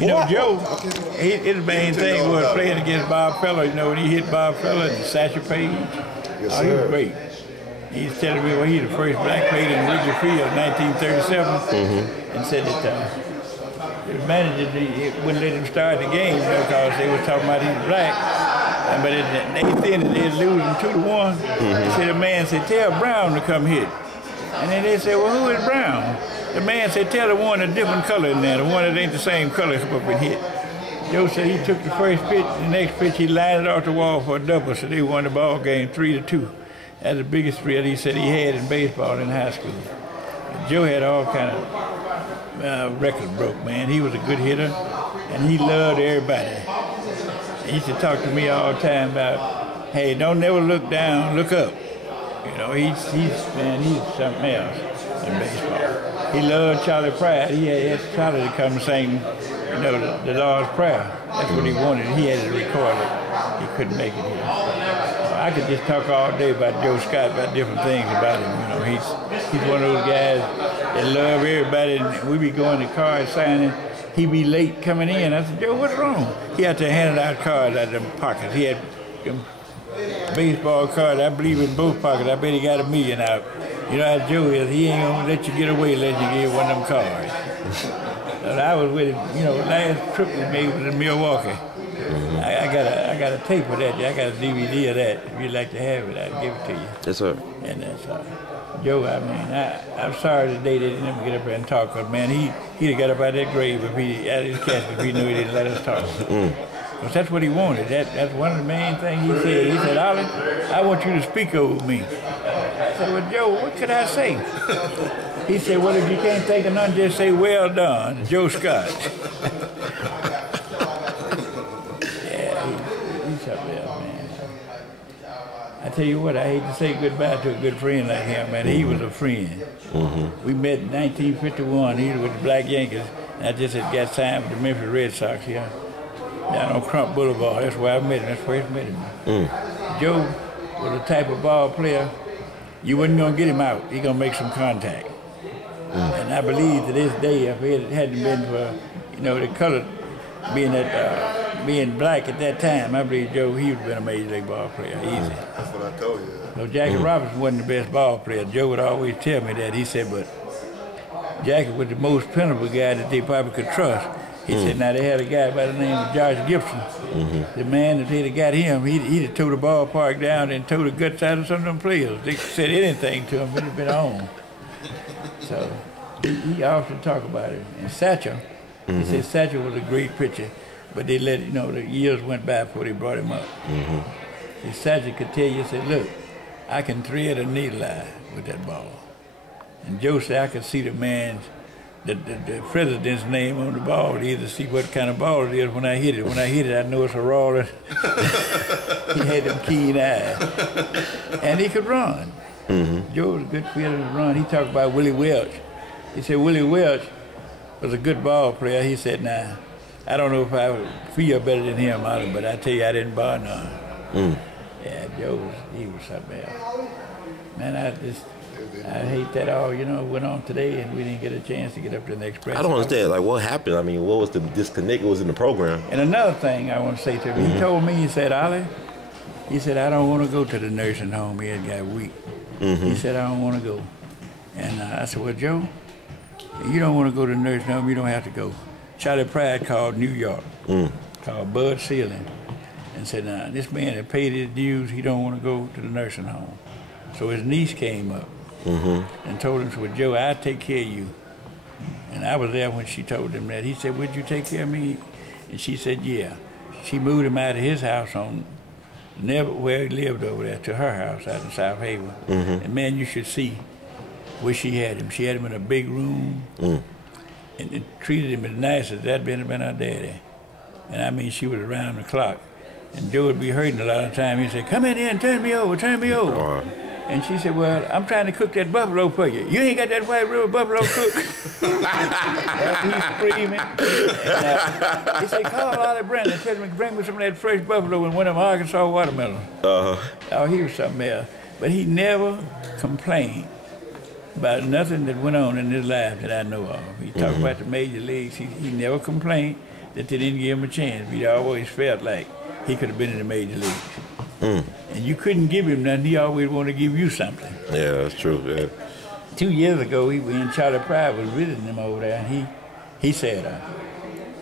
You know, Joe, his main thing was playing against Bob Feller. You know, when he hit Bob Feller and Satchel Paige. Yes, he was great. He's telling me, well, he's the first black player in Wrigley Field, 1937, and said that the manager wouldn't let him start the game because they were talking about he's black. But at the 8th inning, they were losing 2-1. He said, the man said, tell Brown to come hit. And then they said, well, who is Brown? The man said, tell the one a different color in there, the one that ain't the same color come up and hit. Joe said he took the first pitch, the next pitch he lined it off the wall for a double, so they won the ball game 3-2. That's the biggest thrill he said he had in baseball in high school. Joe had all kind of records broke, man. He was a good hitter, and he loved everybody. He used to talk to me all the time about, hey, don't never look down, look up. You know, he's something else in baseball. He loved Charlie Pride. He asked Charlie to come sing, you know, the Lord's Prayer. That's what he wanted. He had to record it. He couldn't make it here. I could just talk all day about Joe Scott, about different things about him. You know, he's one of those guys that love everybody. And we be going to card signing. He be late coming in. I said, Joe, what's wrong? He had to hand out cards out of them pockets. He had them baseball cards. I believe in both pockets. I bet he got $1 million out. You know how Joe is. He ain't gonna let you get away unless you get one of them cards. But I was with him, you know, last trip we made was in Milwaukee. I got a tape of that. I got a DVD of that. If you'd like to have it, I'll give it to you. Yes, sir. And that's Joe, I mean, I'm sorry today they didn't ever get up there and talk, because, man, he'd have got up out of that grave out of his casket if he knew he didn't let us talk. Because that's what he wanted. That's one of the main things he said. He said, Ollie, I want you to speak over me. I said, well, Joe, what could I say? He said, well, if you can't think of nothing, just say, well done, Joe Scott. He's up there, man. I tell you what, I hate to say goodbye to a good friend like him, man. He was a friend. We met in 1951. He was with the Black Yankees. And I just had got signed with the Memphis Red Sox here down on Crump Boulevard. That's where I met him. That's where I first met him. Joe was the type of ball player, you wasn't going to get him out. He going to make some contact. And I believe to this day, if it hadn't been for, you know, the color being black at that time, I believe Joe, he would have been a major league ball player, easy. That's what I told you. So Jackie Robinson wasn't the best ball player. Joe would always tell me that. He said, but Jackie was the most dependable guy that they probably could trust. He said, now they had a guy by the name of George Gibson. The man, if they'd have got him, he'd have towed the ballpark down and towed the guts out of some of them players. They said anything to him, he'd have been on. So he often talk about it. And Satchel, he said Satchel was a great pitcher, but they let, you know, the years went by before they brought him up. And Satchel could tell you, said, look, I can thread a needle eye with that ball. And Joe said, I could see the man's, the president's name on the ball to either see what kind of ball it is when I hit it. When I hit it, I know it's a raw. He had them keen eyes. And he could run. Joe was a good fielder to run. He talked about Willie Welch. He said Willie Welch was a good ball player. He said, nah, I don't know if I would feel better than him, but I tell you, I didn't bar none. Yeah, Joe he was something else. Man, I hate that all, you know, went on today and we didn't get a chance to get up to the next press. I don't understand, like, what happened? I mean, what was the disconnect? What was in the program? And another thing I want to say to him, he told me, he said, Ollie, he said, I don't want to go to the nursing home. He had got weak. He said, I don't want to go. And I said, well, Joe, you don't want to go to the nursing home, you don't have to go. Charlie Pride called New York, called Bud Sealing, and said, nah, this man had paid his dues, he don't want to go to the nursing home. So his niece came up and told him, well, Joe, I'll take care of you. And I was there when she told him that. He said, would you take care of me? And she said, yeah. She moved him out of his house on where he lived over there to her house out in South Haven. And man, you should see where she had him. She had him in a big room and treated him as nice as that'd been our daddy. And I mean, she was around the clock. And Joe would be hurting a lot of time. He'd say, come in here and turn me over, turn me over. And she said, well, I'm trying to cook that buffalo for you. You ain't got that White River buffalo cooked? He's screaming. And, he said, call Ollie Brantley and tell him to bring me some of that fresh buffalo and one of them Arkansas watermelons. Oh, he was something else. But he never complained about nothing that went on in his life that I know of. He talked about the major leagues. He never complained. that they didn't give him a chance. We always felt like he could have been in the major leagues. And you couldn't give him nothing. He always wanted to give you something. Yeah, that's true. Yeah. 2 years ago, we in Charlie Pride was visiting him over there, and he said,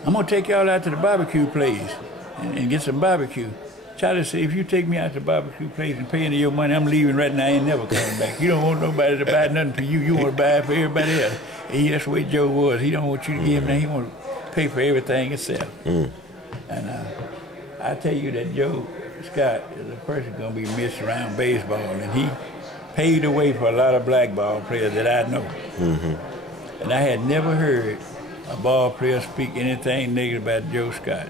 I'm going to take y'all out to the barbecue place and get some barbecue. Charlie said, if you take me out to the barbecue place and pay into your money, I'm leaving right now. I ain't never coming back. You don't want nobody to buy nothing for you. You want to buy it for everybody else. And that's the way Joe was. He don't want you to give him nothing. He want to pay for everything himself. And I tell you that Joe Scott is a person going to be missed around baseball, and he paved the way for a lot of black ball players that I know. And I had never heard a ball player speak anything negative about Joe Scott.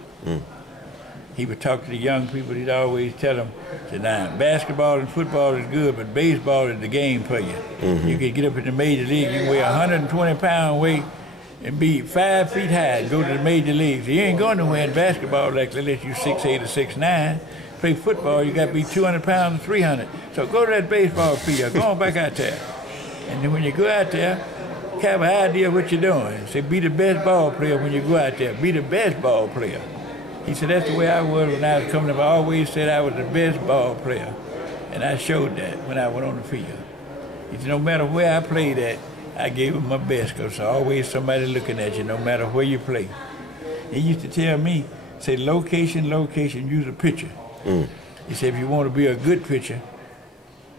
He would talk to the young people. He'd always tell them, now, basketball and football is good, but baseball is the game for you. You can get up in the major league, you can weigh 120-pound weight and be 5 feet high and go to the major leagues. You ain't going nowhere in basketball like unless you're 6'8" or 6'9". Play football, you got to be 200 pounds and 300. So go to that baseball field, go on back out there. And then when you go out there, have an idea of what you're doing. Say, be the best ball player when you go out there. Be the best ball player. He said, that's the way I was when I was coming up. I always said I was the best ball player. And I showed that when I went on the field. He said, no matter where I played at, I gave him my best, because there's always somebody looking at you, no matter where you play. He used to tell me, say, location, location, use a pitcher. He said, if you want to be a good pitcher,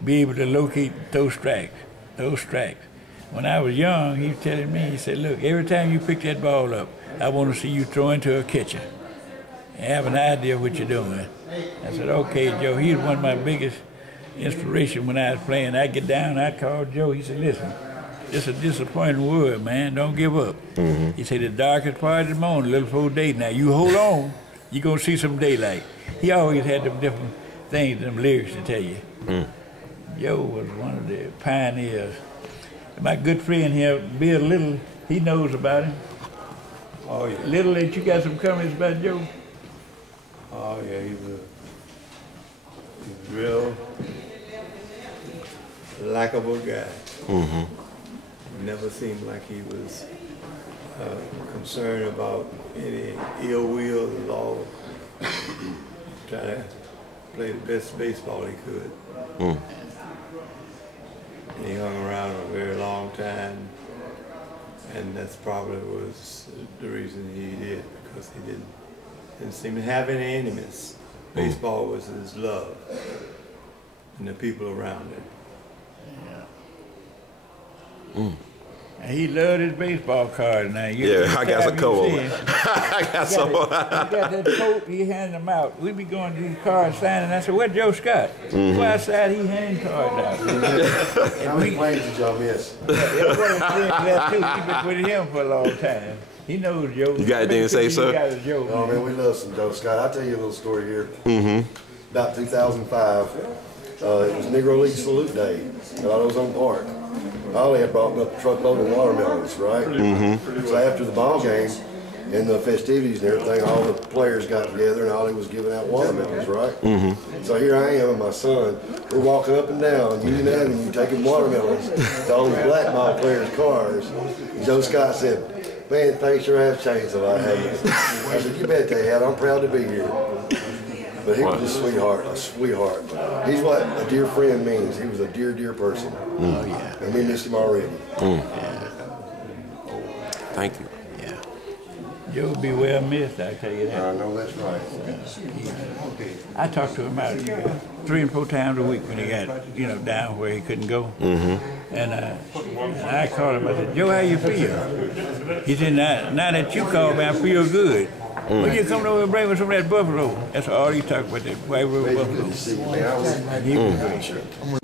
be able to locate those strikes, When I was young, he was telling me, he said, look, every time you pick that ball up, I want to see you throw into a catcher and have an idea of what you're doing. I said, okay, Joe. He was one of my biggest inspiration when I was playing. I get down, I called Joe. He said, listen, it's a disappointing word, man. Don't give up. He said, the darkest part of the morning, a little before day. Now, you hold on, you're going to see some daylight. He always had them different things, them lyrics to tell you. Joe was one of the pioneers. My good friend here, Bill Little, he knows about him. Oh, yeah. Little, ain't you got some comments about Joe? Oh, yeah, he's a real likable guy. Never seemed like he was concerned about any ill will at all. Trying to play the best baseball he could. And he hung around a very long time, and that's probably was the reason he did, because he didn't seem to have any enemies. Baseball was his love, and the people around him. And he loved his baseball card now. I got some couple. I got some. He got that coat, he handed them out. We be going to these cards signing. I said, where's Joe Scott? Go outside, he handing cards out. How many planes did y'all miss? He's been with him for a long time. He knows Joe. You got anything to say, sir? Oh, man, we love some Joe Scott. I'll tell you a little story here. About 2005, it was Negro League Salute Day at Auto Park. Ollie had brought up a truckload of watermelons, right? So after the ball game and the festivities and everything, all the players got together and Ollie was giving out watermelons, right? So here I am and my son, we're walking up and down Union Avenue taking watermelons to all these black ball players' cars. And Joe Scott said, man, things sure have changed a lot, haven't they? I said, you bet they have. I'm proud to be here. But he was a sweetheart. He's what a dear friend means. He was a dear, dear person. Oh, yeah. And we missed him already. Thank you. Yeah. Joe will be well missed, I tell you that. I know that's right. I talked to him about 3 and 4 times a week when he got, down where he couldn't go. And I called him. I said, Joe, how you feel? He said, now that you called me, I feel good. Well, you coming over and bring me some of that buffalo. That's all he talked about, that White River buffalo. Good to see you, man. And he was great.